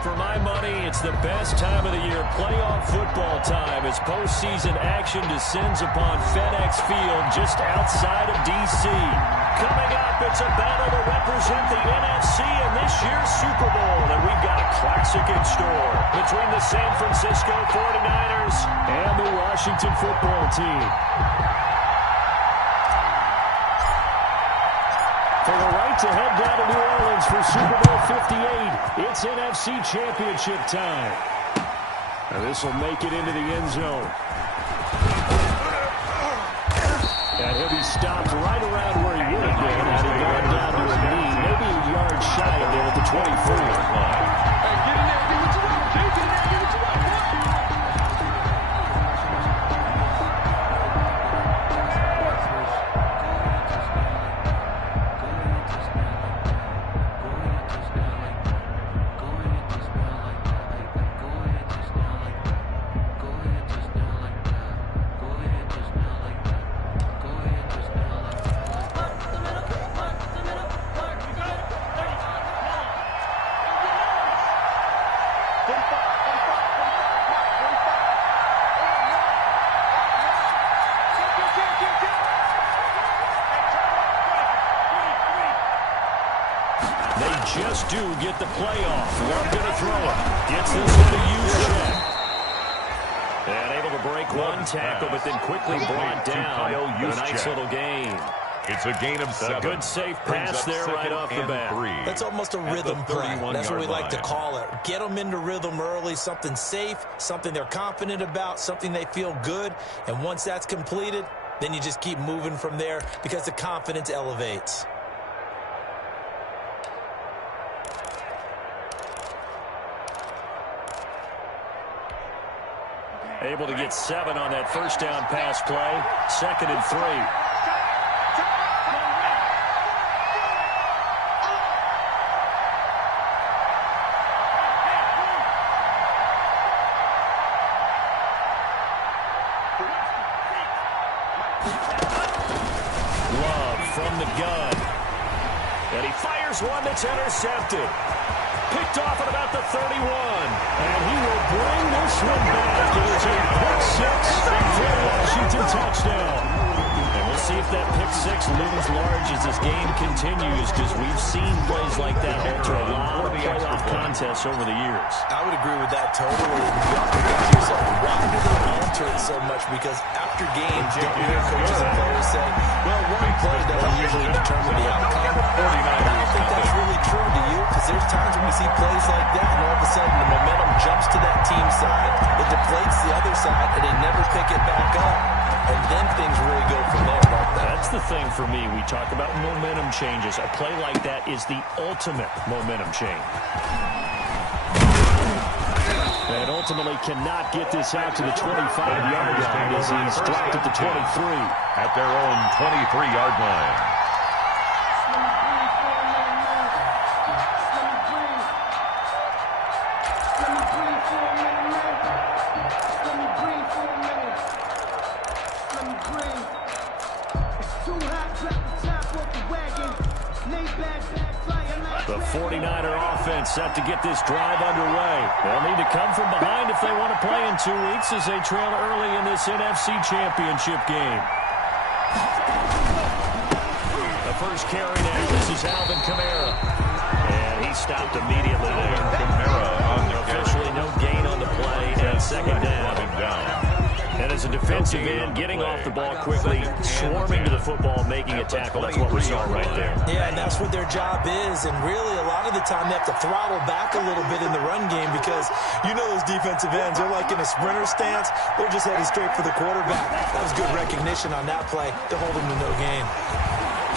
For my money, it's the best time of the year, playoff football time, as postseason action descends upon FedEx Field just outside of D.C. Coming up, it's a battle to represent the NFC in this year's Super Bowl, and we've got a classic in store between the San Francisco 49ers and the Washington football team. For the right to head down to New Orleans for Super Bowl 58, it's NFC Championship time. Now this will make it into the end zone. And he'll be stopped right around where he would have been had he gone down to a knee, maybe a yard shy of there at the 24-yard line. Hey, get in there, do what you want, Jay. Get in there, do what you want, boy. Just do get the playoff. We're going to throw it. Gets this one to Juszczyk. And able to break one tackle, but then quickly brought down. A nice little gain. It's a gain of 7. A good safe pass there right off the bat. That's almost a rhythm play. That's what we like to call it. Get them into rhythm early, something safe, something they're confident about, something they feel good. And once that's completed, then you just keep moving from there because the confidence elevates. Able to get 7 on that first down pass play. 2nd and 3. Love from the gun. And he fires one that's intercepted. Picked off at about the 31. And he will bring this one back. It is a pick 6 for a Washington touchdown. And we'll see if that pick 6 looms large as this game continues, because we've seen plays like that alter a lot of playoff contests over the years. I would agree with that totally. You have to think to yourself, why do they alter it so much? Because after games, don't you hear coaches and players say, well, one play doesn't usually determine the outcome. I don't think that's really true to you, because there's times when we see plays like that, and all of a sudden the momentum jumps to that team's side, it deflates the other side, and they never pick it back up. And then things really go from there, don't they? That's the thing for me. We talk about momentum changes. A play like that is the ultimate momentum change. And ultimately cannot get this out to the 25-yard line as he's dropped at the 23. At their own 23-yard line. The 49er offense set to get this drive underway. They'll need to come from behind if they want to play in 2 weeks as they trail early in this NFC Championship game. The first carry now. This is Alvin Kamara. And he stopped immediately there. Kamara on the officially no gain on the play and 2nd down. And as a defensive end, getting off the ball quickly, swarming to the football, making a tackle. That's what we saw right there. Yeah, and that's what their job is. And really, a lot of the time, they have to throttle back a little bit in the run game because you know those defensive ends, they're like in a sprinter stance. They're just headed straight for the quarterback. That was good recognition on that play to hold him to no gain.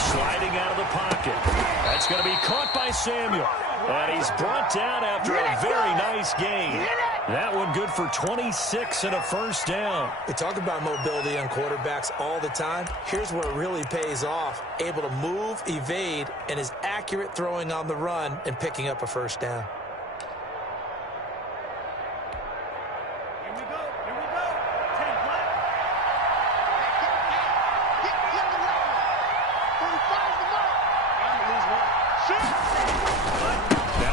Sliding out of the pocket. That's going to be caught by Samuel. And he's brought down after a very nice gain. That one good for 26 and a first down. We talk about mobility on quarterbacks all the time. Here's where it really pays off. Able to move, evade, and is accurate throwing on the run and picking up a first down. Here we go. Take black.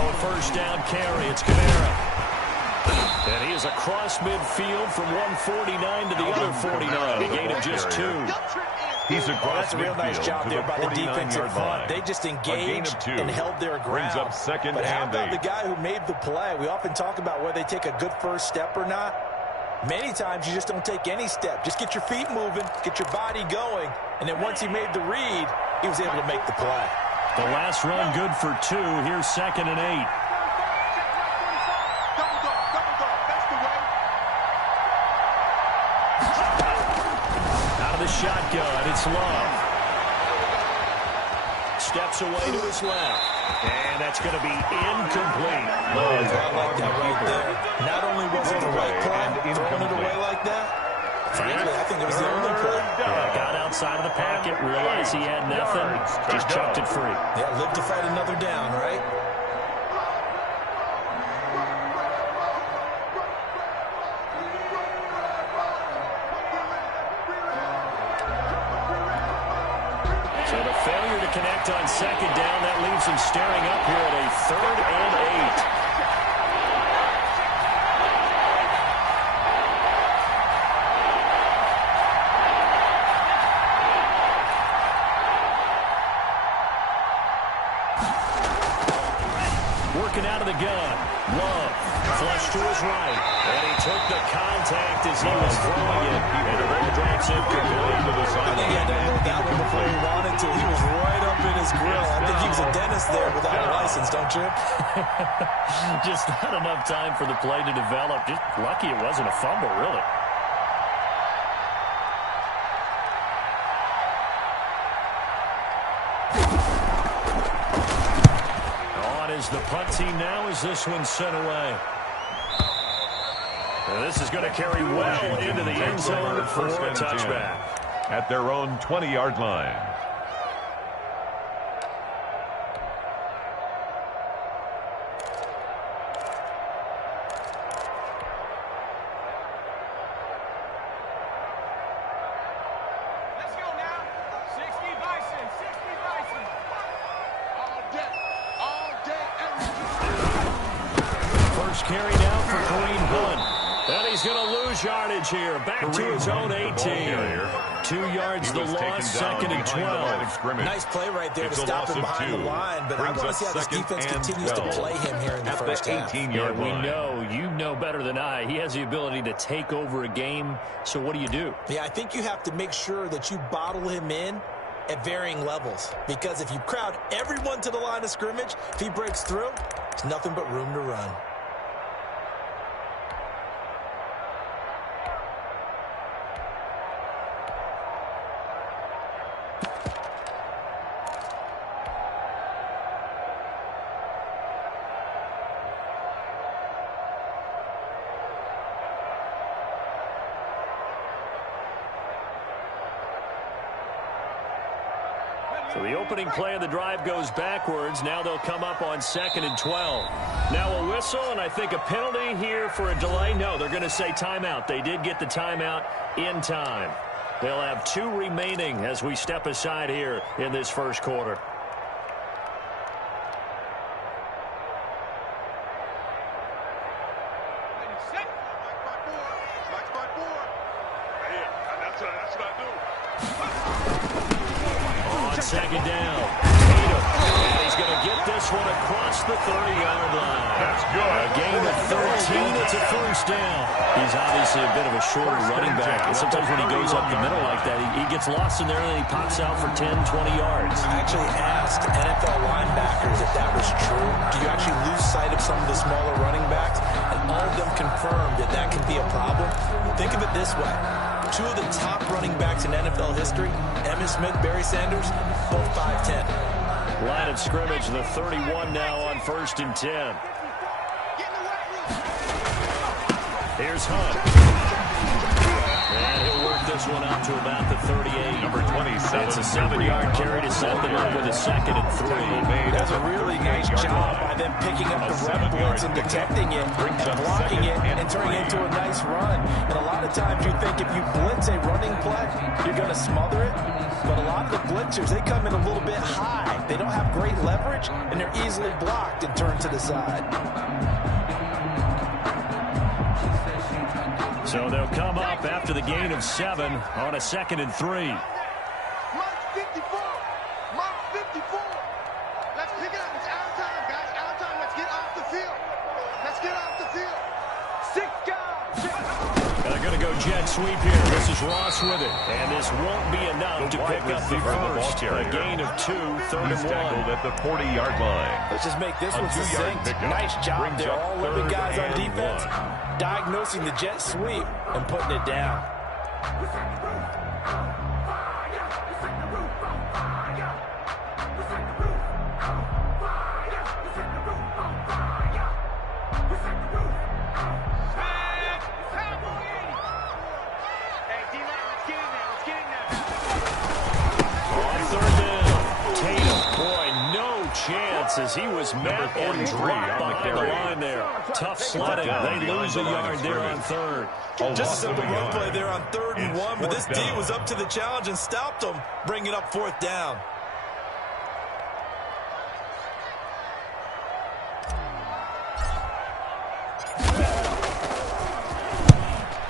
Now a first down carry. It's Kamara. And he is across midfield from 149 to the other 49. A gain of just 2. He's across That's a real nice job there by the defensive front. They just engaged and held their ground. Up second but how and about 8. the guy who made the play? We often talk about whether they take a good first step or not. Many times you just don't take any step. Just get your feet moving, get your body going, and then once he made the read, he was able to make the play. The last run good for 2. Here's 2nd and 8. Out of the shotgun, it's Love. Steps away to his left. And that's going to be incomplete. I like that right there. Not only was it the right play, throwing it away like that, frankly, I think it was the only play. Yeah, got outside of the pocket, realized he had nothing, just chucked it free. Yeah, live to fight another down, right? So the failure to connect on 2nd down, that leaves him staring up here at a 3rd and 8. Working out of the gun. Love. Flush to his right. And he took the contact as he was throwing it. And the ball drops incomplete to the I think he had to hold that one before he wanted to. He was right up in his grill. I think he was a dentist there without a license, don't you? Just not enough time for the play to develop. Just lucky it wasn't a fumble, really. The punt team now as this one sent away. And this is going to carry well into the end zone for a touchback. At their own 20-yard line. Carry now for Kareem Hunt. And he's going to lose yardage here. Back to his own 18. 2 yards the loss, 2nd and 12. Nice play right there to stop him behind the line. But I want to see how this defense continues to play him here in the first half. Yeah, we know, you know better than I. He has the ability to take over a game. So what do? Yeah, I think you have to make sure that you bottle him in at varying levels. Because if you crowd everyone to the line of scrimmage, if he breaks through, there's nothing but room to run. So the opening play of the drive goes backwards. Now they'll come up on 2nd and 12. Now a whistle, and I think a penalty here for a delay. No, they're going to say timeout. They did get the timeout in time. They'll have 2 remaining as we step aside here in this first quarter. Second down. Tatum. And he's going to get this one across the 30-yard line. That's good. A gain of 13. It's a first down. He's obviously a bit of a shorter running back. And sometimes when he goes up the middle like that, he gets lost in there and then he pops out for 10, 20 yards. I actually asked NFL linebackers if that was true. Do you actually lose sight of some of the smaller running backs? And all of them confirmed that that can be a problem. Think of it this way. 2 of the top running backs in NFL history, Emmitt Smith, Barry Sanders, both 5'10". Line of scrimmage, the 31 now on 1st and 10. Here's Hunt. And he'll work this one out to about the 38. Number 27. It's a 7-yard carry to set them up with a 2nd and 3. That's a really nice job by them picking up the run blitz and detecting it, and blocking it, and turning it into a nice run. And a lot of times you think if you blitz a running play, you're going to smother it. But a lot of the blitzers, they come in a little bit high. They don't have great leverage, and they're easily blocked and turned to the side. So they'll come up after the gain of 7 on a 2nd and 3. Mark 54. Mark 54. Let's pick it up. It's our time, guys. Our time. Let's get off the field. Let's get off the field. 6 guys. They're going to go jet sweep here. This is Ross with it. And this won't be enough to pick up the first. A gain of 2, 3rd and 1. Tackled at the 40-yard line. Let's just make this one succinct. Nice job there. All 11 guys on defense diagnosing the jet sweep and putting it down. As he was met and dropped behind the line there. Tough sledding. They lose a yard there on 3rd. Just a simple run play there on 3rd and 1, but this D was up to the challenge and stopped them, bringing up 4th down.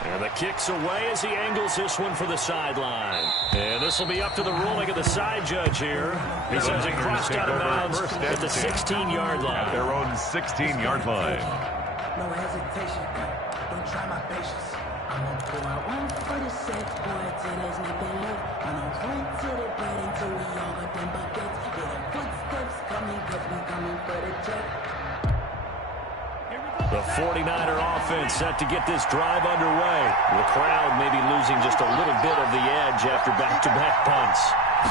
And the kick's away as he angles this one for the sideline. And this will be up to the ruling of the side judge here. He says it crossed out of bounds at the 16-yard line. At their own 16-yard line. No hesitation. Don't try my patience. I'm gonna pull out one for the set, boy, till there's nothing left. I'm gonna run to the bed until we all got them buckets. Yeah, the footsteps coming, cause we coming for the jet. The 49er offense set to get this drive underway. The crowd may be losing just a little bit of the edge after back-to-back punts.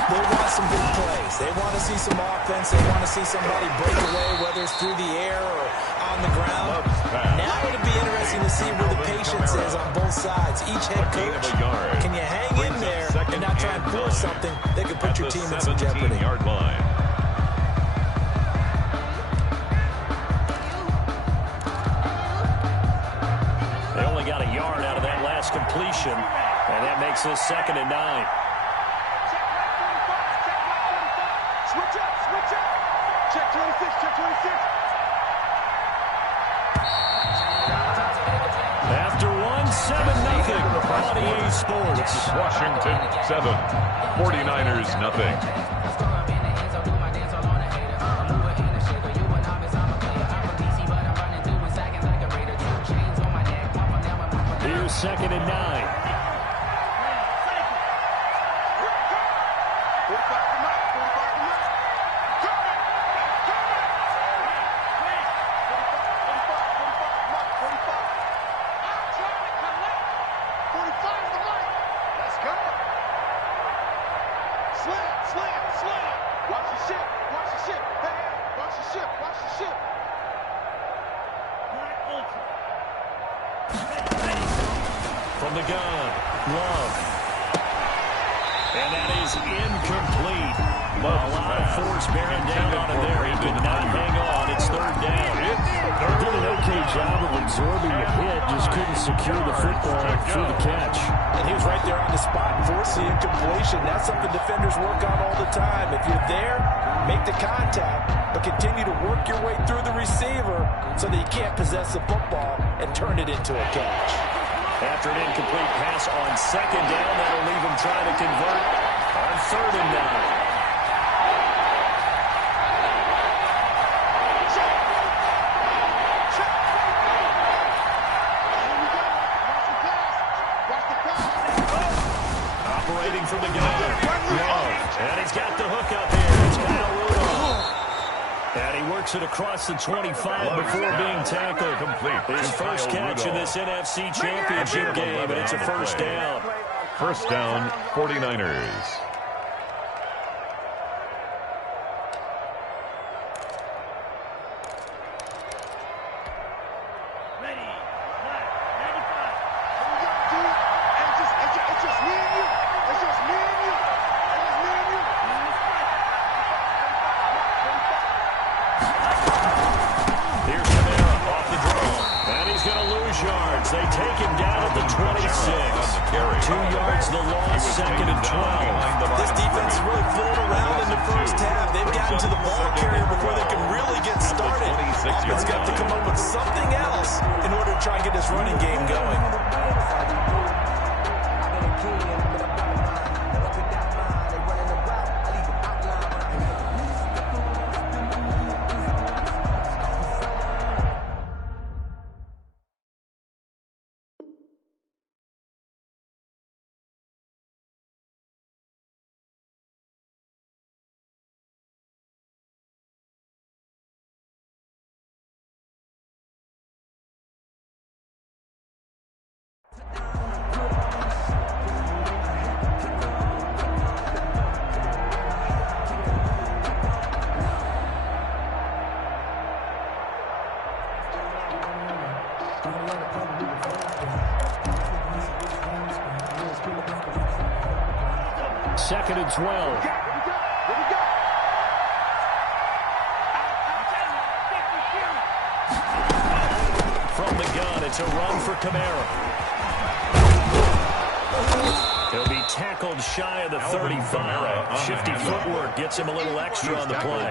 They want some big plays. They want to see some offense. They want to see somebody break away, whether it's through the air or on the ground. Now it'll be interesting to see where the patience is on both sides. Each head coach, can you hang in there and not try and force something that could put your team in some jeopardy? 17-yard line. They only got a yard out of that last completion, and that makes this 2nd and 9. Switch up, switch up. Check 26, check 26. After 1-7-0, RDA Sports. Washington 7, 49ers nothing. Here's 2nd and 9. From the gun, Love. And that is incomplete. A lot of force bearing down on him there. He could not hang on. It's 3rd down. Did an okay job of absorbing the hit. Just couldn't secure the football through the catch. And he was right there on the spot, forcing the incompletion. That's something defenders work on all the time. If you're there, make the contact, but continue to work your way through the receiver so that you can't possess the football and turn it into a catch. After an incomplete pass on 2nd down, that'll leave him trying to convert on 3rd and 9. Operating from the gun. And he's got the hook out there. It's Kyle Rudolph. And he works it across the 25 before being tackled. His first catch in this NFC Championship game, and it's a 1st down. 1st down, 49ers. It's just me. Here's Camara off the draw. And he's going to lose yards. They take him down at the 26. 2 yards the loss, second and 12. This defense is really fooling around in the first half. They've gotten to the ball carrier before they can really get started. Offense got to come up with something else in order to try and get this running game going. Second and 12. From the gun, it's a run for Camara. He'll be tackled shy of the 35. Shifty footwork gets him a little extra on the play.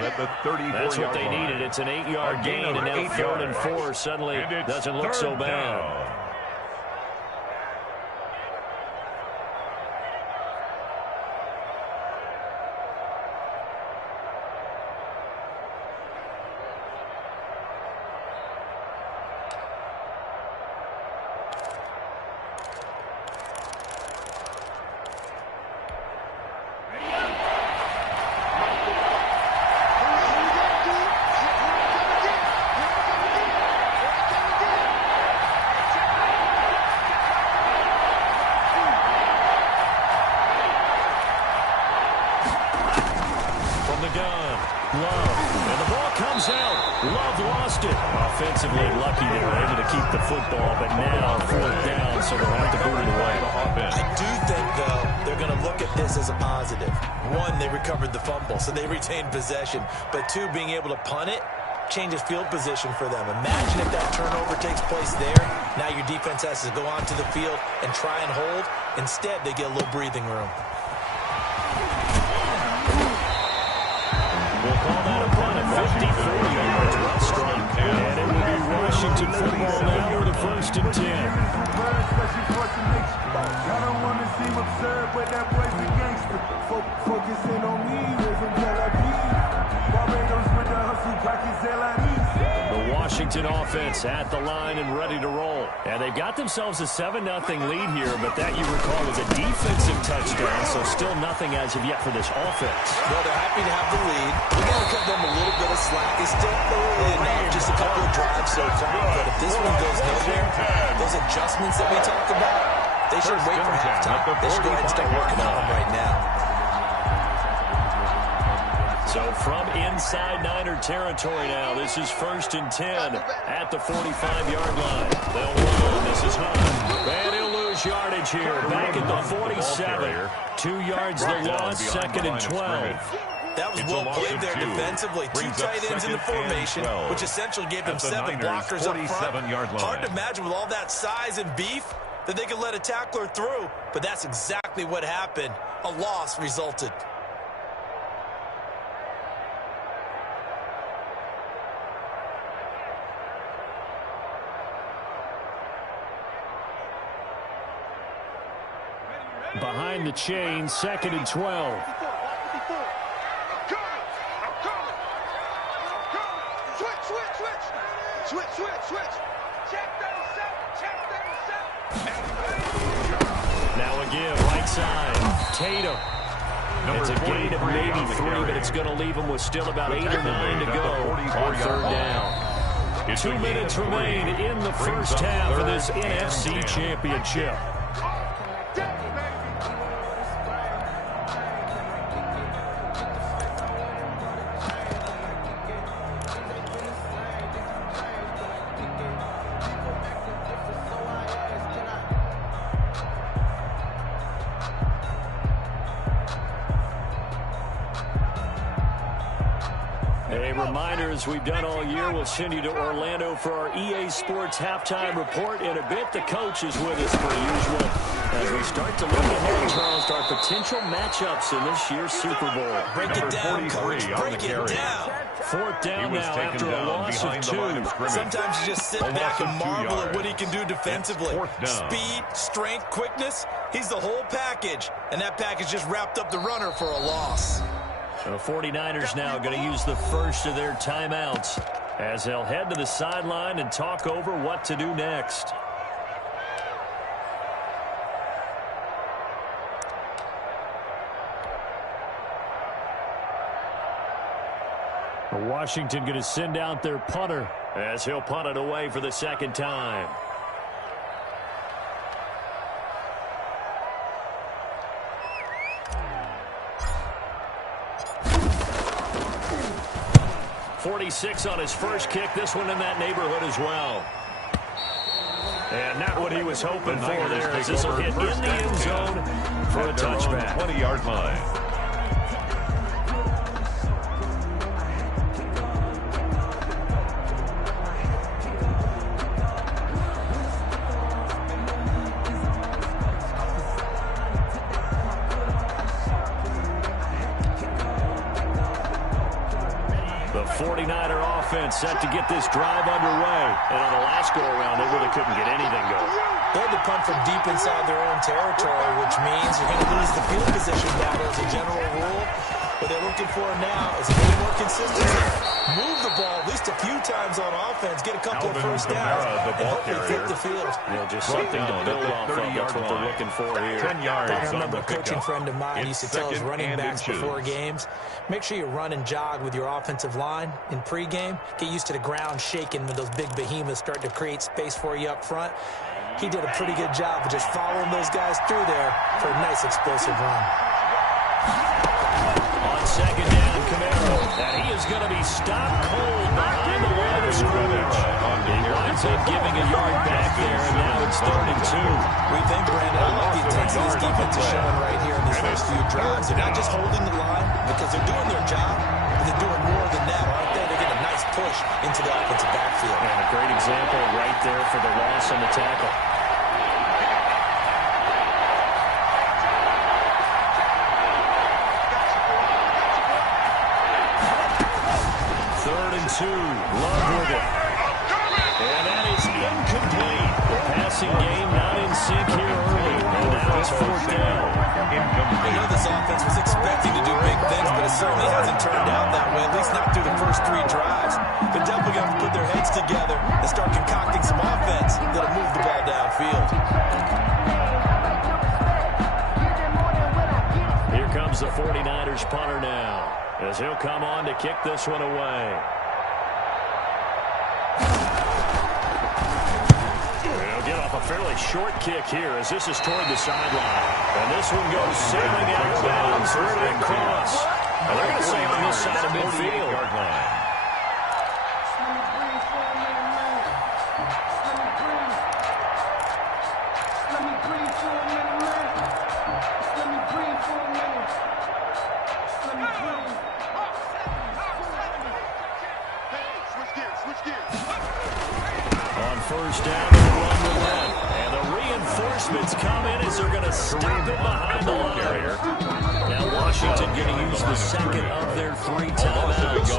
That's what they needed. It's an 8-yard gain, and now 3rd and 4 suddenly doesn't look so bad. Offensively lucky they were able to keep the football, but now 4th down, so they'll have to boot it away. I do think, though, they're going to look at this as a positive. 1, they recovered the fumble, so they retained possession. But 2, being able to punt it changes field position for them. Imagine if that turnover takes place there. Now your defense has to go onto the field and try and hold. Instead, they get a little breathing room. We'll call that a punt at 54 yards. Well strong. And it will be Washington football now with a 1st and 10. I don't want to seem absurd, but that boy's a gangster. Focusing on me, living Tel Aviv. Barbados with the hustle, pockets The Washington offense at the line and ready to roll. And they've got themselves a 7-0 lead here, but that, you recall, was a defensive touchdown, so still nothing as of yet for this offense. Well, they're happy to have the lead. We got to cut them a little bit of slack. It's still early enough, just a couple of drives so far. But if this one goes nowhere, those adjustments that we talked about, they should wait for halftime. They should go ahead and start working on them right now. So from inside Niner territory now, this is 1st and 10 at the 45-yard line. They'll run. This is Hunt. And he'll lose yardage here. Back at the 47. 2 yards the loss, 2nd and 12. That was well played there defensively. 2 tight ends in the formation, which essentially gave them 7 blockers up front. Hard to imagine with all that size and beef that they could let a tackler through, but that's exactly what happened. A loss resulted. Behind the chain, 2nd and 12. Switch. Check 37. Now again, right side. Tatum. It's a gain of maybe 3, but it's going to leave them with still about 8 or 9 to go on 3rd down. 2 minutes remain in the first half of this NFC Championship. A reminder, as we've done all year, we'll send you to Orlando for our EA Sports halftime report. In a bit, the coach is with us per usual as we start to look ahead, Charles, to our potential matchups in this year's Super Bowl. Break it down, coach. Break it down. Fourth down now after a loss of 2. Sometimes you just sit back and marvel at what he can do defensively. Speed, strength, quickness. He's the whole package. And that package just wrapped up the runner for a loss. So the 49ers now going to use the first of their timeouts as they'll head to the sideline and talk over what to do next. Washington going to send out their punter as he'll punt it away for the second time. .46 on his first kick. This one in that neighborhood as well. And not what he was hoping for there, as this will hit in the end zone for a touchback. 20-yard line. The 49er offense set to get this drive underway. And on the last go-around, they really couldn't get anything going. They had to punt from deep inside their own territory, which means you're going to lose the field position battle as a general rule. What they're looking for now is a little more consistency. Move the ball at least a few times on offense, get a couple of first downs, and hopefully flip the field. Just something to build off of. That's what they're looking for here. 10 yards. I remember a coaching friend of mine used to tell his running backs before games, make sure you run and jog with your offensive line in pregame. Get used to the ground shaking when those big behemoths start to create space for you up front. He did a pretty good job of just following those guys through there for a nice explosive run. On second down, Camaro, and he is going to be stopped cold behind the line of scrimmage. He winds up giving a yard back there, and now it's 3rd and 2. We think, Brandon, I like the intensity this defense is showing right here in these first few drives. They're not just holding the line because they're doing their job, but they're doing more than that, aren't they? They get a nice push into the offensive backfield. And a great example right there for the loss on the tackle. Love with it. And that is incomplete. The passing game not in sync here early. And now it's 4th down. I know this offense was expecting to do big things, but it certainly hasn't turned out that way, at least not through the first 3 drives. They're definitely going to have to put their heads together and start concocting some offense that'll move the ball downfield. Here comes the 49ers punter now, as he'll come on to kick this one away. A fairly short kick here as this is toward the sideline. And this one goes sailing out of bounds. Where did it cross? And they're going to sail on this side of midfield. On first down, they'll run with that. And the reinforcements come in as they're going to stop it behind the line. Now Washington going to use the second of their 3 timeouts.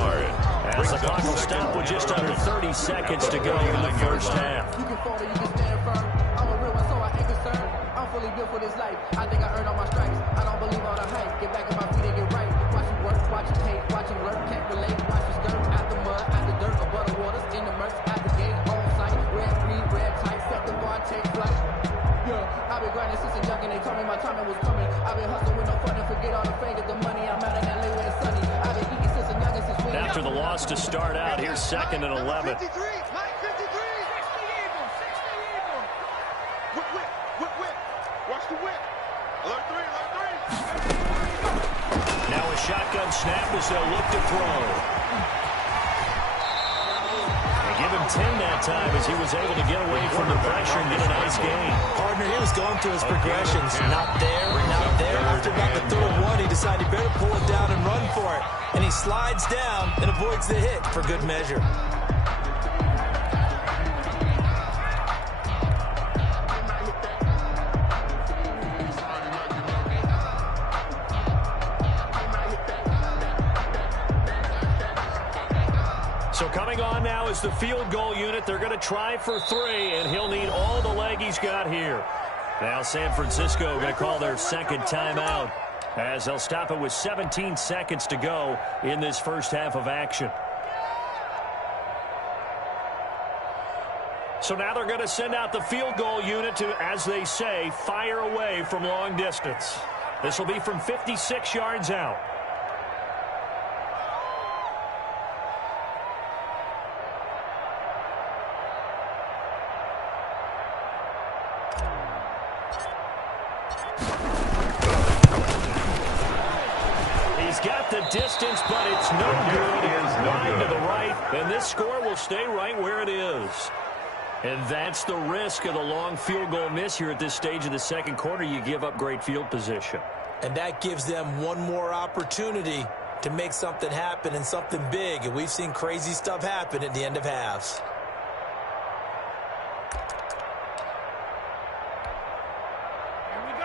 As the clock will stop with just under 30 seconds to go in the first half. You can fall or you can stand firm. I'm a real one, so I ain't concerned. I'm fully built for this life. I think I earned all my stripes. I don't believe all the hype. Get back on my feet and get right. Watch you work, watch you hate, watch you lurk, can't relate. Watch you skirt out the mud, out the dirt, above the waters, in the murks, out the gate, on sight. Red, green, red, tight, set the bar, take flight. Yeah, I've been grinding since a young and they told me my timing was coming. I've been hustling with no fun and forget all the fingers, the money. I'm out in LA where it's sunny. I've been eating since a young and since we. After the loss to start out, here's 2nd and 11. 53, Mike 53. 60 even, 60 even. Whip. Watch the whip. Alert 3, alert 3. Now a shotgun snap as they'll look to throw. They give him 10 that time as he was able to get away from the pressure and get a nice gain. Partner, he was going through his progressions. Not there. After about the 3rd one, he decided he better pull it down and run for it. And he he slides down and avoids the hit for good measure. So coming on now is the field goal unit. They're going to try for 3, and he'll need all the leg he's got here. Now San Francisco going to call their second timeout, as they'll stop it with 17 seconds to go in this first half of action. So now they're going to send out the field goal unit to, as they say, fire away from long distance. This will be from 56 yards out. Got the distance, but it's no good. Wide to the right, and this score will stay right where it is. And that's the risk of the long field goal miss here at this stage of the second quarter. You give up great field position. And that gives them one more opportunity to make something happen and something big. And we've seen crazy stuff happen at the end of halves.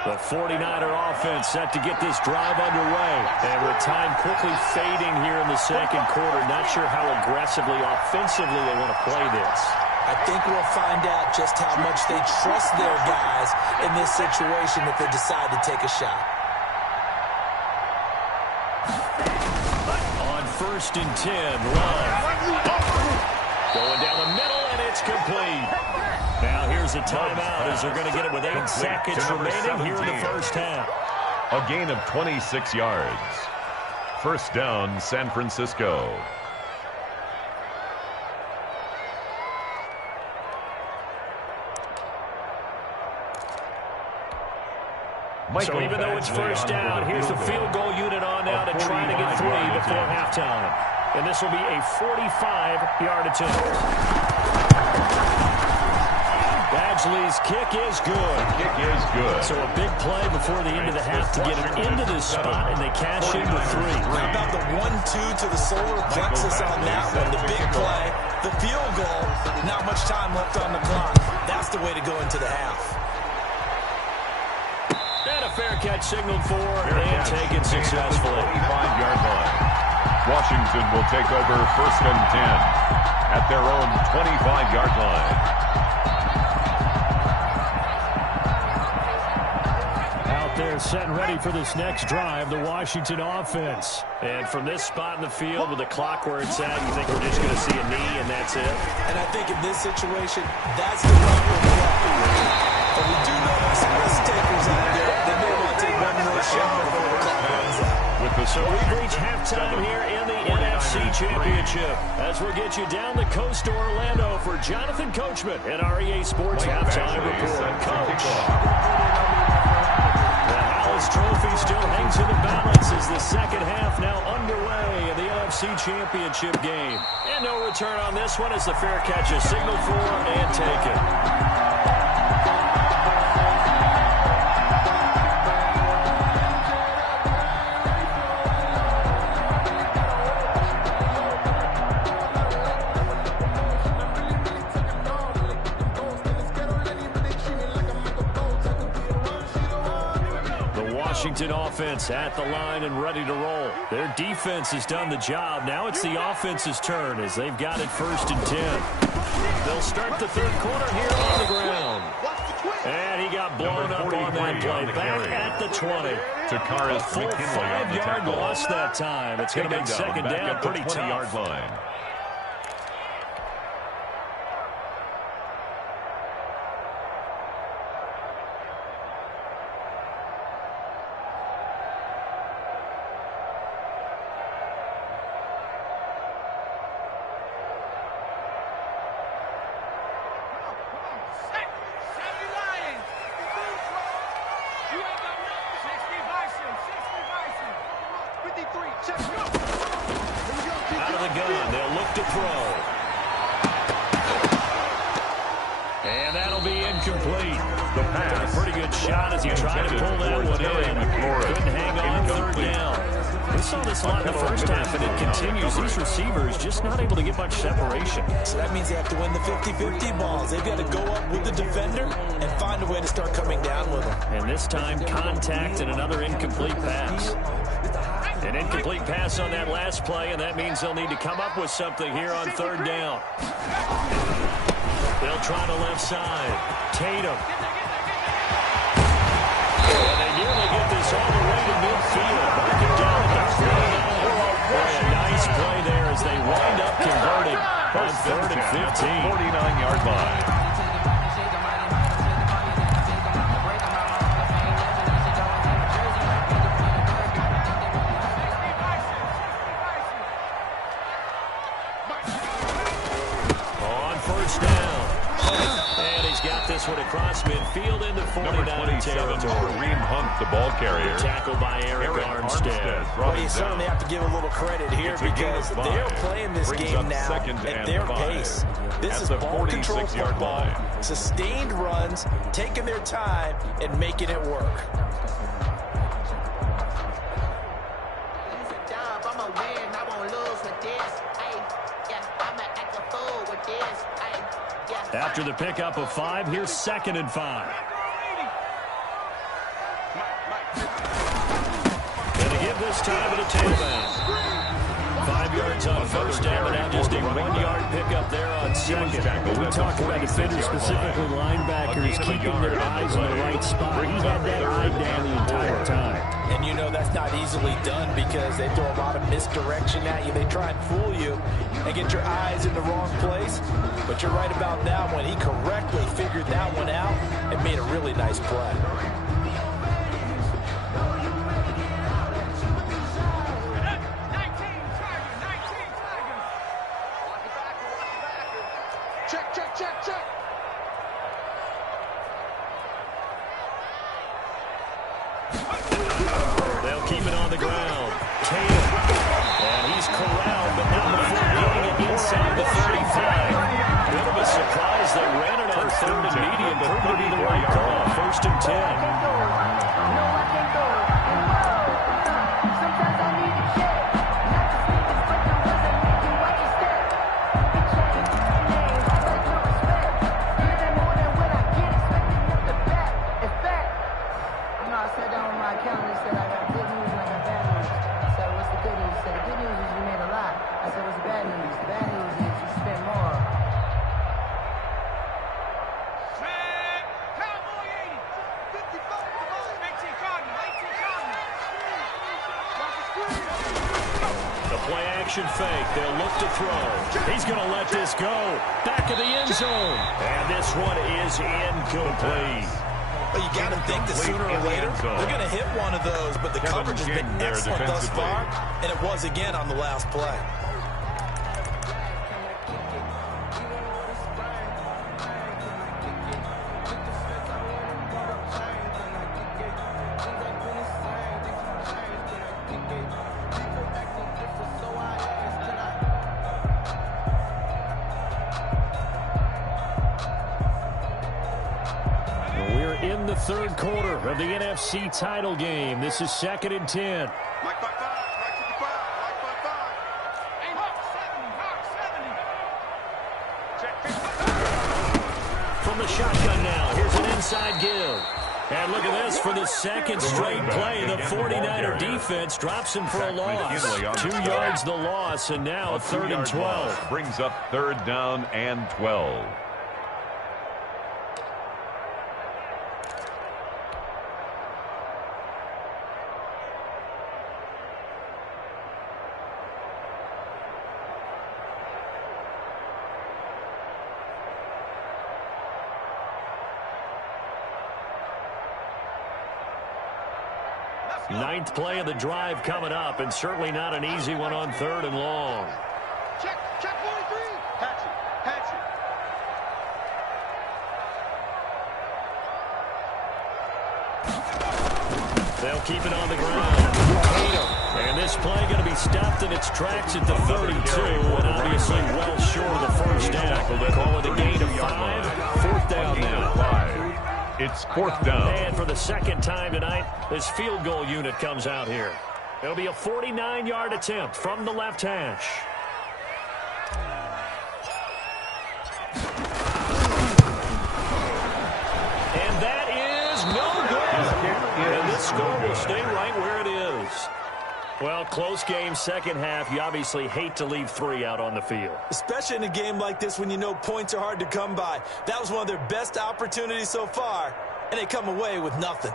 The 49er offense set to get this drive underway. And with time quickly fading here in the second quarter, not sure how aggressively, offensively they want to play this. I think we'll find out just how much they trust their guys in this situation if they decide to take a shot. On 1st and 10, Love. Going down the middle, and it's complete. Now here's a timeout as they're going to get it with 8 seconds remaining here in the first half. A gain of 26 yards. First down, San Francisco. So even though it's first down, here's the field goal unit on now to try to get 3 before halftime. And this will be a 45-yard attempt. Badgley's kick is good. So a big play before the end of the half to get him into this spot, and they cash in with 3. How about the 1-2 to the solar plexus on that one? The big play, the field goal, not much time left on the clock. That's the way to go into the half. And a fair catch signaled for and taken successfully. 25-yard line. Washington will take over 1st and 10 at their own 25-yard line. They're set and ready for this next drive, the Washington offense. And from this spot in the field with the clock where it's at, you think we're just going to see a knee and that's it? And I think in this situation, that's the right way to play. But we do know there's some risk takers out there. They may want to take one more shot before the clock runs out. So we've reached halftime here in the NFC Championship as we'll get you down the coast to Orlando for Jonathan Coachman at REA Sports Halftime Report. Coach. This trophy still hangs in the balance as the second half now underway in the NFC Championship game. And no return on this one as the fair catch is signaled for and taken. Washington offense at the line and ready to roll. Their defense has done the job. Now it's the offense's turn as they've got it 1st and 10. They'll start the third quarter here on the ground. And he got blown up on that play. Back at the 20. A full 5-yard loss that time. It's going to make second down pretty tough. Line. Out of the gun, they'll look to throw. And that'll be incomplete. The pass. A pretty good shot as he tried to pull that one in. Couldn't hang on 3rd down. We saw this a lot in the first half, and it continues. These receivers just not able to get much separation. So that means they have to win the 50-50 balls. They've got to go up with the defender and find a way to start coming down with them. And this time, contact and another incomplete pass. An incomplete pass on that last play, and that means they'll need to come up with something here on third down. They'll try the left side. Tatum. And they nearly get this all the way to midfield. Mark it down at the 49. A nice play there as they wind up converting on 3rd and 15. 49-yard line. This one across midfield into 49 territory. Kareem Hunt, the ball carrier. Tackled by Eric Armstead. Well, you certainly have to give a little credit here because they're playing this game now at their pace. This is ball control football, sustained runs, taking their time, and making it work. After the pickup of 5, here's 2nd and 5. And to give this time to the tailback. 5 yards on first down, and now just a 1-yard pickup there on 2nd. We talk about defenders, specifically linebackers, keeping their eyes in the right spot. He had that eye down the entire time. And you know that's not easily done because they throw a lot of misdirection at you. They try and fool you and get your eyes in the wrong place. But you're right about that one. He correctly figured that one out and made a really nice play. Check. They'll keep it on the ground. Tatum. And he's corralled, but not before getting it inside the 35. Bit of a surprise. They ran it on 3rd and medium, but proved to be the right call. 1st and 10. Fake. They'll look to throw. He's going to let this go. Back of the end zone. And this one is incomplete. Well, you got to think that sooner or later they're going to hit one of those, but the coverage has been excellent thus far, and it was again on the last play. In the 3rd quarter of the NFC title game. This is 2nd and 10. Mike 5-5. From the shotgun now, here's an inside give. And look at this, for the 2nd straight play, the 49er defense drops him for a loss. 2 yards the loss, and now 3rd and 12. Brings up 3rd down and 12. Ninth play of the drive coming up, and certainly not an easy one on 3rd and long. Check 43. Hatchet. They'll keep it on the ground. And this play going to be stopped in its tracks at the 32, and obviously well short of the first down. Call it a gain of 5. 4th down now. 5. It's 4th down. And for the 2nd time tonight, this field goal unit comes out here. It'll be a 49-yard attempt from the left hash. And that is no good. And this score will stay right where it is. Well, close game, second half. You obviously hate to leave 3 out on the field. Especially in a game like this when you know points are hard to come by. That was one of their best opportunities so far, and they come away with nothing.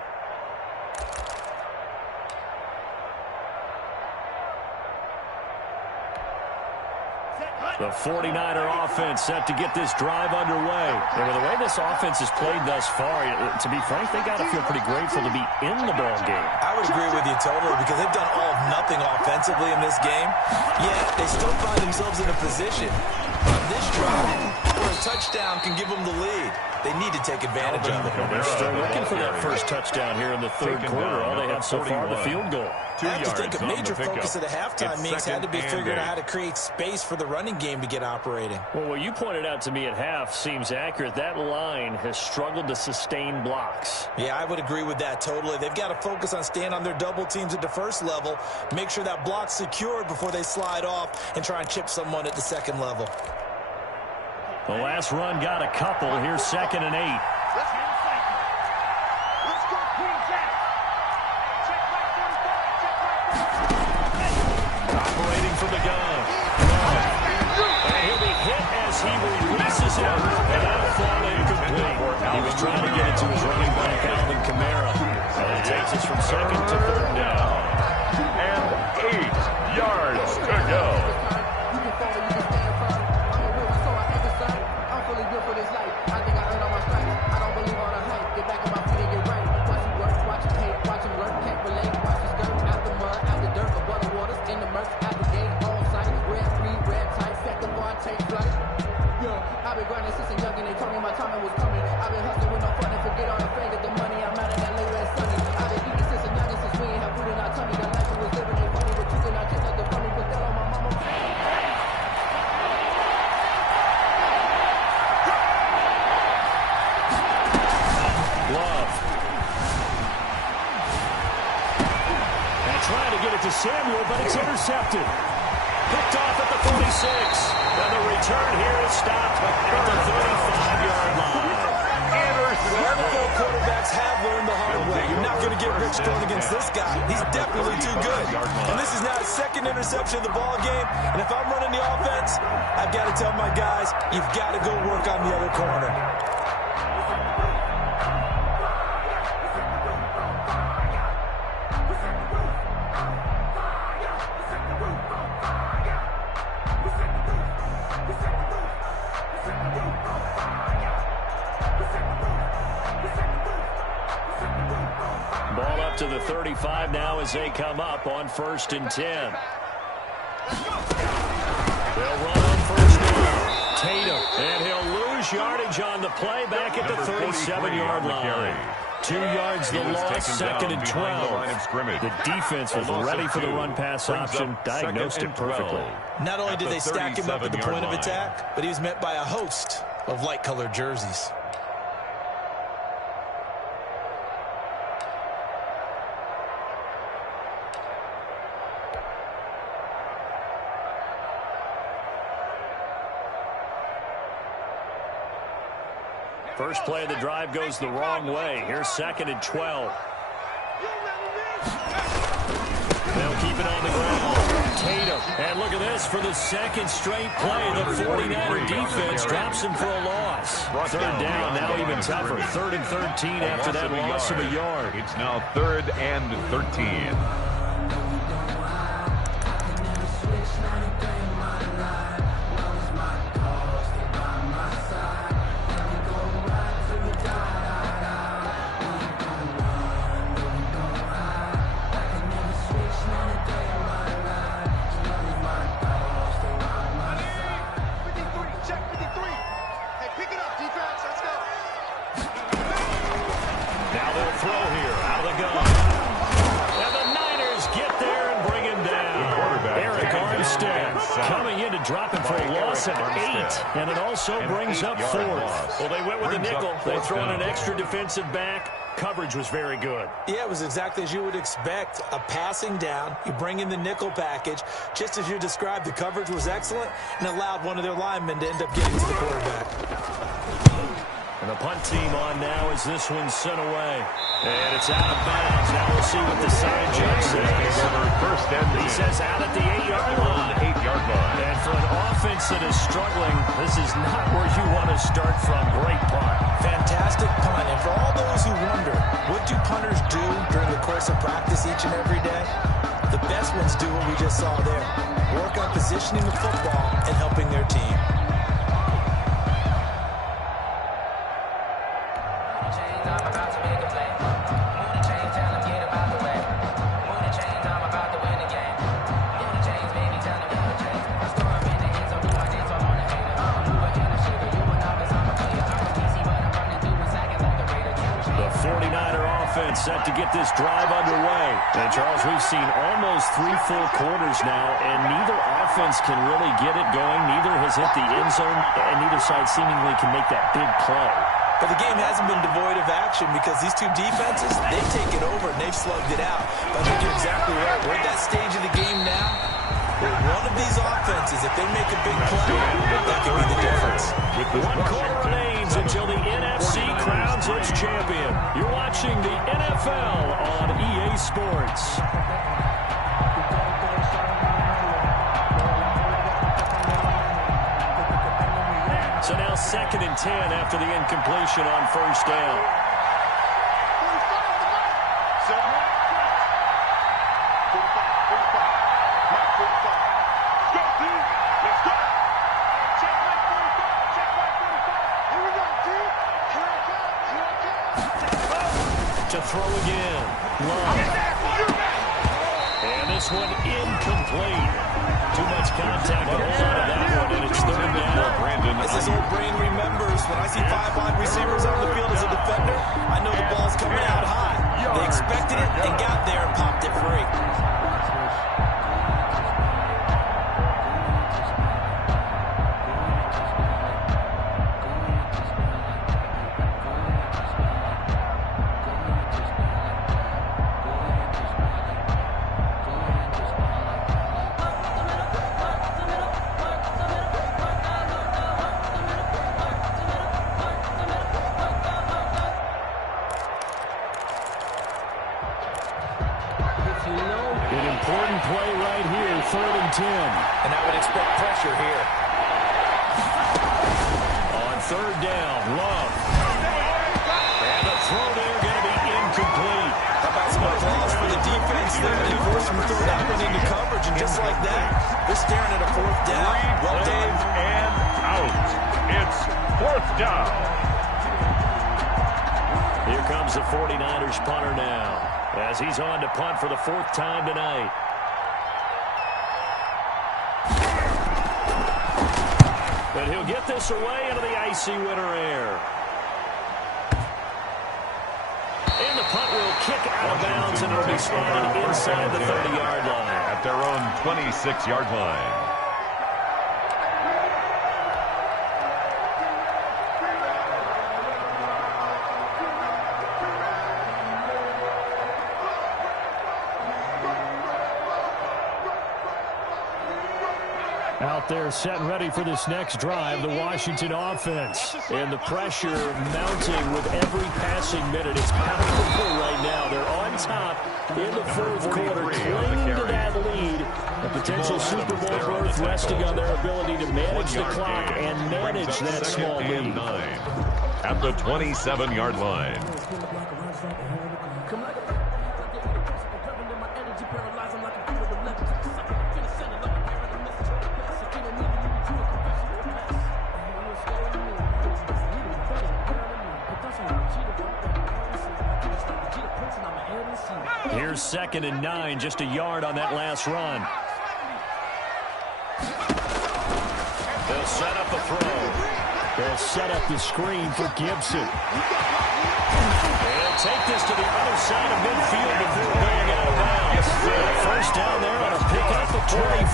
The 49er offense set to get this drive underway. And with the way this offense has played thus far, to be frank, they got to feel pretty grateful to be in the ball game. I would agree with you totally because they've done all of nothing offensively in this game. Yet they still find themselves in a position on this drive where a touchdown can give them the lead. They need to take advantage of it. They're still looking for that first touchdown here in the third quarter. All they have so far, the field goal. I have to think a major focus of the halftime meetings had to be figuring out how to create space for the running game to get operating. Well, what you pointed out to me at half seems accurate. That line has struggled to sustain blocks. Yeah, I would agree with that totally. They've got to focus on staying on their double teams at the first level, make sure that block's secured before they slide off and try and chip someone at the second level. The last run got a couple. Here's 2nd and 8. Let's go, Queen Jack. Check back 45. Operating from the gun. And he'll be hit as he releases it. And that'll fall incomplete. He was trying to get it to his running back, Alvin Kamara. And it takes us from 2nd to 3rd down. And 8 yards to go. Samuel, but it's intercepted. Picked off at the 46. And the return here is stopped at the 35-yard line. NFL quarterbacks have learned the hard way. You're not going to get rich going against this guy. He's definitely too good. And this is now his 2nd interception of the ball game. And if I'm running the offense, I've got to tell my guys, you've got to go work on the other corner. To the 35 now as they come up on 1st and 10. They'll run on 1st down. Tatum, and he'll lose yardage on the play back at the 37-yard line. 2 yards the loss, 2nd and 12. The defense was ready for the run-pass option, diagnosed it perfectly. Not only did they stack him up at the point of attack, but he was met by a host of light-colored jerseys. First play of the drive goes the wrong way. Here's 2nd and 12. They'll keep it on the ground. Tatum. And look at this for the 2nd straight play. The 49er defense drops him for a loss. 3rd down, now even tougher. 3rd and 13 after that loss of a yard. It's now 3rd and 13. Dropping for a loss of 8, and it also brings up 4th. Well, they went with a nickel. They throw in an extra defensive back. coverage was very good. Yeah, it was exactly as you would expect. A passing down, you bring in the nickel package. Just as you described, the coverage was excellent and allowed one of their linemen to end up getting to the quarterback. And the punt team on now as this one's sent away. And it's out of bounds. Now we'll see what the side judge says. First and 10. He says out at the 8-yard line. 8-yard line. And for an offense that is struggling, this is not where you want to start from. Great punt. Fantastic punt. And for all those who wonder, what do punters do during the course of practice each and every day? The best ones do what we just saw there. Work on positioning the football and helping their team. Set to get this drive underway. And Charles, we've seen almost 3 full quarters now, and neither offense can really get it going. Neither has hit the end zone, and neither side seemingly can make that big play. But the game hasn't been devoid of action because these two defenses, they've taken over and they've slugged it out. But I think you're exactly right. We're at that stage of the game now where one of these offenses, if they make a big play, that could be the difference. One quarter remains until the NFC crowns its champion. You're watching the NFL on EA Sports. So now 2nd and 10 after the incompletion on first down. To throw again. Long. And this one incomplete. Too much contact to hold on to that one, and it's 3rd down. As this old brain remembers, when I see 5 wide receivers on the field as a defender, I know the ball's coming out high. They expected it and got there and popped it free. And I would expect pressure here. On 3rd down, Love. And the throw there going to be incomplete. How about some applause for the defense there? They forced him to throw that one into coverage, and just like that, they're staring at a 4th down. Well done. And out. It's 4th down. Here comes the 49ers punter now, as he's on to punt for the 4th time tonight. But he'll get this away into the icy winter air. And the punt will kick out of bounds, and it'll be spotted inside the 30-yard line. At their own 26-yard line. Out there set and ready for this next drive, the Washington offense. And the pressure mounting with every passing minute. It's powerful right now. They're on top in the 4th quarter, clinging to that lead. A potential Super Bowl berth resting on their ability to manage the clock and manage that small lead. At the 27-yard line. Here's 2nd and 9, just a yard on that last run. They'll set up a throw. They'll set up the screen for Gibson. They'll take this to the other side of midfield before going out of bounds. First down there on a pick up at 25.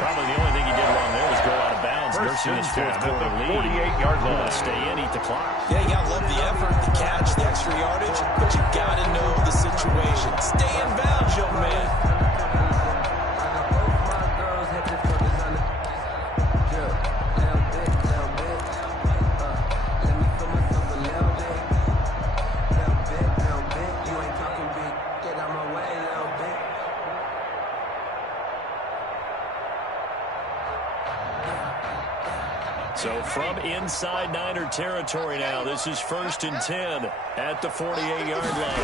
Probably the only thing he did wrong there was go out of bounds, not First in this fourth at quarter the lead. 48-yard line. Stay in, eat the clock. Yeah, you got to love the effort, the catch, the extra yardage, but you got to know the situation. Stay in bounds, young man. So from inside Niner territory now, this is 1st and 10 at the 48-yard line.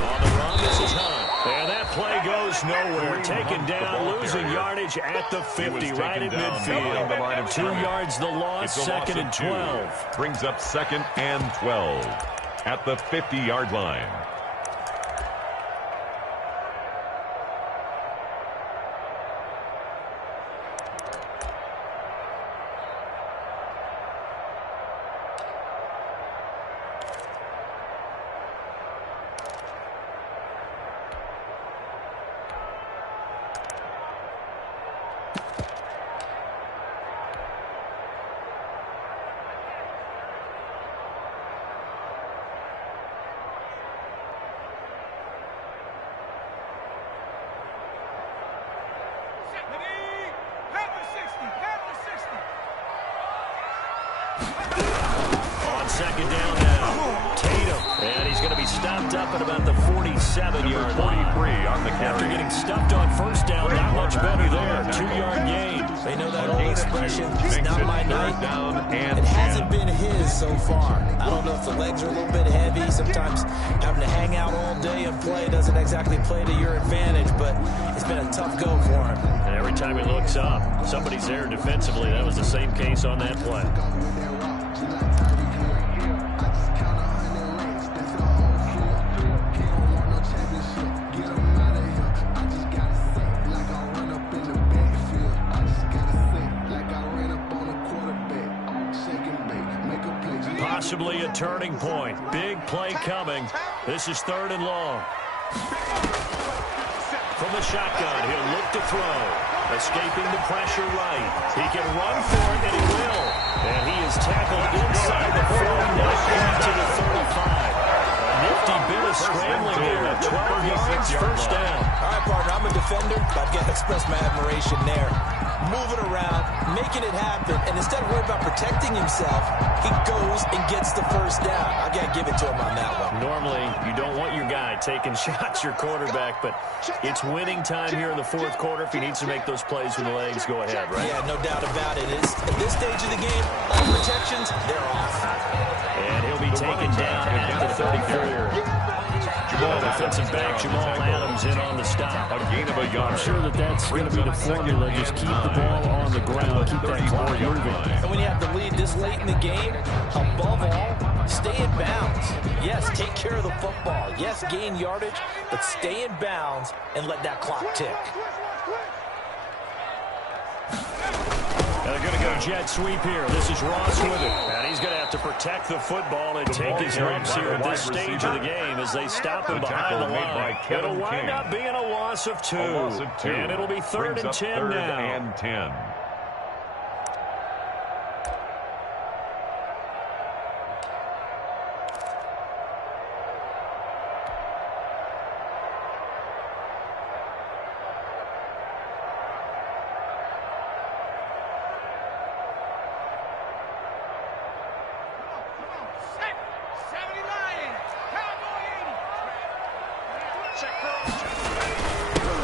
On the run, this is Hunt. And that play goes nowhere. Taken down, losing yardage at the 50, right at midfield. 2 yards the loss, 2nd and 12. Brings up 2nd and 12 at the 50-yard line. On 2nd down now, Tatum. And he's going to be stopped up at about the 47-yard line. 43 on the After carry. getting stuffed on 1st down, not much better there. 2-yard gain. They know that old expression, it's Makes not it my 3rd night. down and It hasn't 10. been his so far. I don't know if the legs are a little bit heavy. Sometimes having to hang out all day and play doesn't exactly play to your advantage, but it's been a tough go for him. And every time he looks up, somebody's there defensively. That was the same case on that play. Possibly a turning point. Big play coming. This is 3rd and long. From the shotgun, he'll look to throw. Escaping the pressure right. He can run for it, and he will. And he is tackled inside the 40, to the 35. A nifty bit of scrambling there. 12 yards, 1st down. All right, partner, I'm a defender, but I've got to express my admiration there. Moving around, making it happen, and instead of worrying about protecting himself, he goes and gets the 1st down. I got to give it to him on that one. Normally, you don't want your guy taking shots, your quarterback, but it's winning time here in the 4th quarter. If he needs to make those plays with the legs, go ahead, right? Yeah, no doubt about it. At this stage of the game, all protections, they're off. And he'll be taken down at the 33. Defensive back Jamal Adams in on the stop. A gain of a yard. I'm sure that's going to be the formula. Just keep the ball on the ground, keep that clock moving. And when you have the lead this late in the game, above all, stay in bounds. Yes, take care of the football. Yes, gain yardage, but stay in bounds and let that clock tick. And they're going to go jet sweep here. This is Ross with it. And he's going to have to protect the football and take his reps here at this stage of the game as they stop him behind the line. It'll wind up being a loss of 2. And it'll be 3rd and 10 now. 3rd and 10.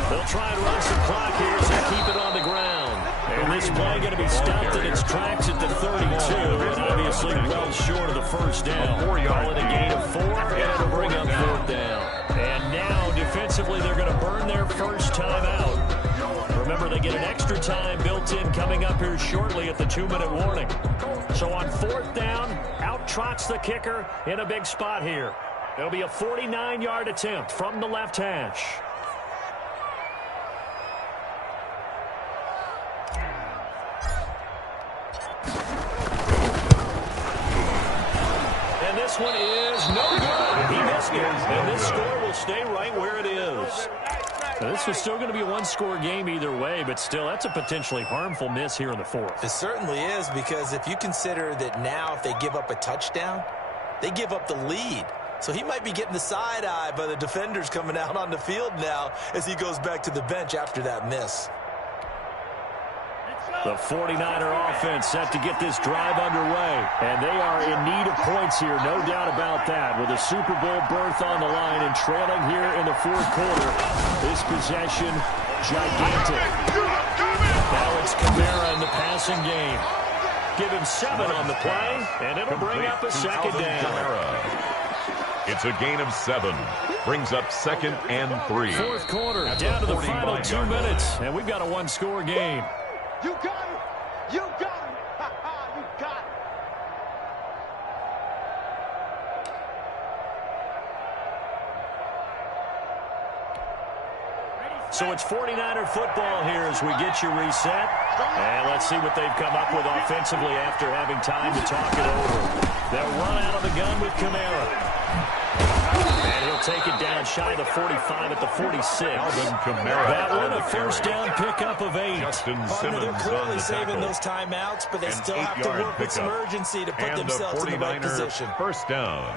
They'll try and run some clock here as they keep it on the ground. And this play going to be stopped in its tracks at the 32, and obviously well short of the 1st down. Call it a gain of 4, and it'll bring up 4th down. And now, defensively, they're going to burn their first time out. Remember, they get an extra time built in coming up here shortly at the 2-minute warning. So on 4th down, out trots the kicker in a big spot here. It'll be a 49-yard attempt from the left hash. And this one is no good. He missed it. And this score will stay right where it is. So this was still going to be a one-score game either way, but still, that's a potentially harmful miss here in the fourth. It certainly is, because if you consider that now if they give up a touchdown, they give up the lead. So he might be getting the side-eye by the defenders coming out on the field now as he goes back to the bench after that miss. The 49er offense set to get this drive underway. And they are in need of points here, no doubt about that. With a Super Bowl berth on the line and trailing here in the fourth quarter. This possession, gigantic. Now it's Kamara in the passing game. Give him 7 on the play, and it'll bring up a second down. It's a gain of 7. Brings up 2nd and 3. Fourth quarter, down to the final 2 minutes, and we've got a one-score game. You got it. You got it. Ha ha, you got it. So it's 49er football here as we get you reset. And let's see what they've come up with offensively after having time to talk it over. They'll run out of the gun with Kamara. And he'll take it down shy of the 45 at the 46. That one a first down pickup of 8. They're clearly saving those timeouts, but they still have to work with some urgency to put themselves in the right position. First down.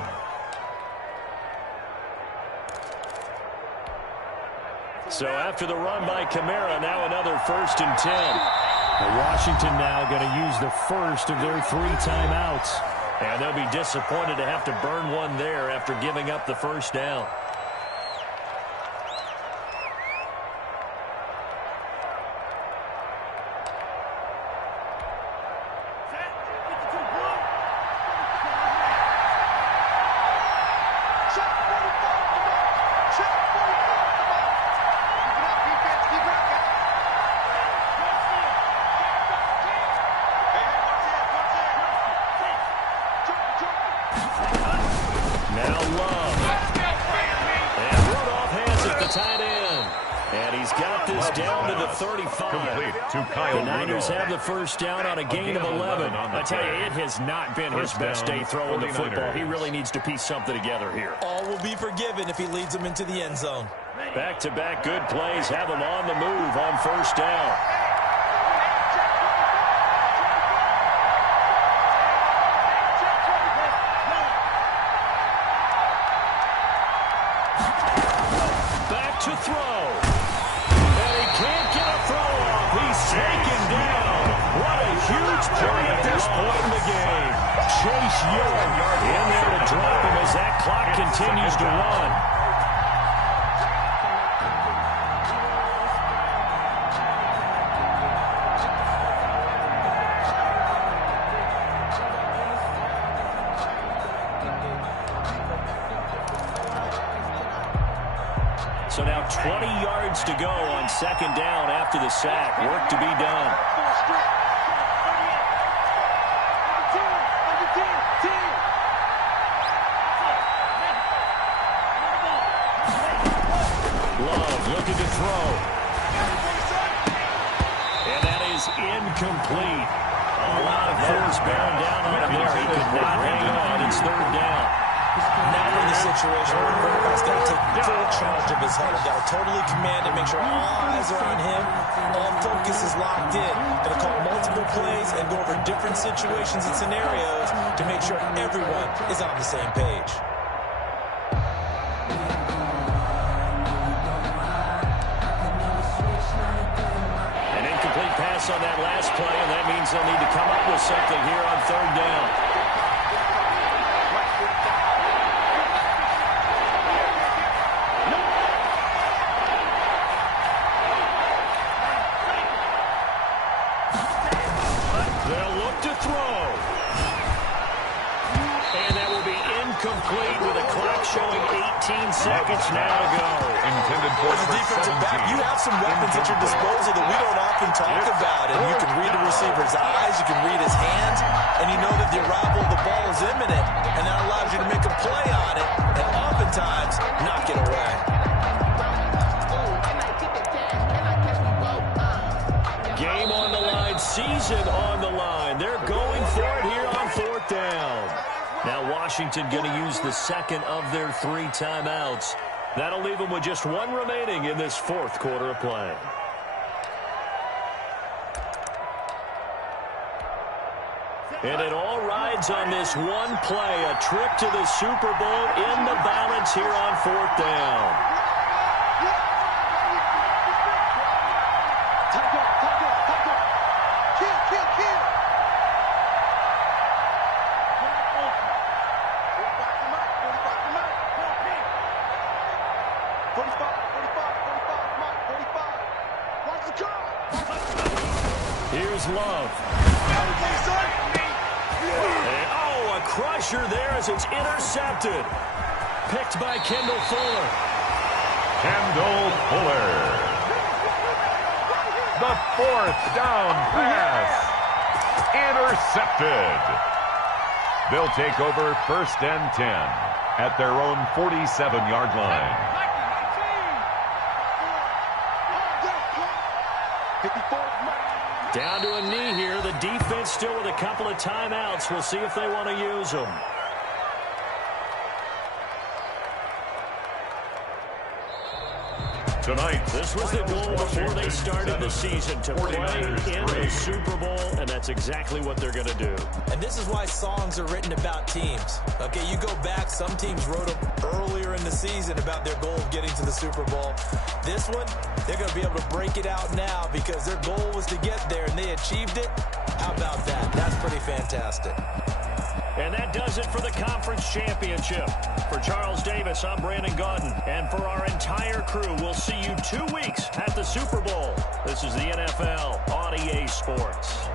So after the run by Kamara, now another 1st and 10. Washington now going to use the first of their 3 timeouts. And they'll be disappointed to have to burn one there after giving up the first down. The Niners have the first down on a gain of 11. I tell you, it has not been his best day throwing the football. He really needs to piece something together here. All will be forgiven if he leads them into the end zone. Back-to-back good plays have him on the move on first down. Back to throw. At this point in the game, Chase Young in there to drop him as that clock continues to run. So now 20 yards to go on 2nd down after the sack. Work to be done. Looking to throw. And that is incomplete. A lot of force bearing down on him there. He could not hang on. It's 3rd down. Now we're in the situation where the quarterback's got to take full charge of his huddle. Got to totally command it, make sure all eyes are on him. All focus is locked in. Going to call multiple plays and go over different situations and scenarios to make sure everyone is on the same page. On that last play, and that means they'll need to come up with something here on 3rd down. They'll look to throw. And that will be incomplete with a clock showing 18 seconds now to go. Intended for As a defensive back, you have some weapons at your disposal that we don't often talk about. And you can read the receiver's eyes, you can read his hands, and you know that the arrival of the ball is imminent. And that allows you to make a play on it, and oftentimes knock it away. Game on the line, season on the line. They're going for it here on 4th down. Now Washington going to use the 2nd of their 3 timeouts. That'll leave them with just one remaining in this fourth quarter of play. And it all rides on this one play, a trip to the Super Bowl in the balance here on fourth down. Here's Love. Oh, a crusher there as it's intercepted. Picked by Kendall Fuller. Kendall Fuller. The fourth down pass. Intercepted. They'll take over first and 10 at their own 47-yard line. 54. Down to a knee here. The defense still with a couple of timeouts. We'll see if they want to use them. Tonight, this was the goal before they started the season, to play in the Super Bowl, and that's exactly what they're going to do. And this is why songs are written about teams. Okay, you go back, some teams wrote them earlier in the season about their goal of getting to the Super Bowl. This one, they're going to be able to break it out now because their goal was to get there, and they achieved it. How about that? That's pretty fantastic. And that does it for the conference championship. For Charles Davis, I'm Brandon Gaudin. And for our entire crew, we'll see you 2 weeks at the Super Bowl. This is the NFL on EA Sports.